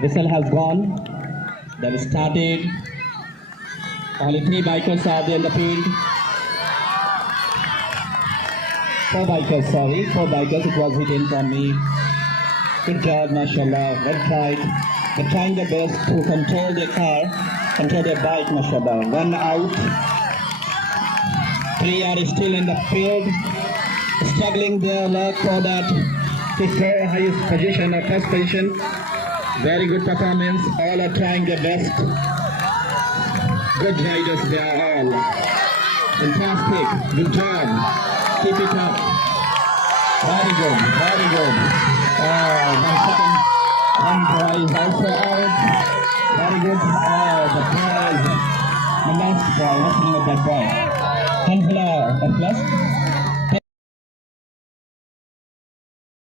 Whistle has gone. That is started. Only 3 bikers are there in the field. 4 bikers, sorry. 4 bikers. It was hidden from me. Good job, mashallah. Well tried. They're trying their best to control their car, control their bike, mashallah. 1 out. 3 are still in the field, struggling their luck for that highest position or first position. Very good performance. All are trying their best. Good riders they are all. Fantastic. Good job. Keep it up. Very good. Very good. One prize also out. Very good. The prize. The last prize. What's the name of that prize? Hanzala, a plus.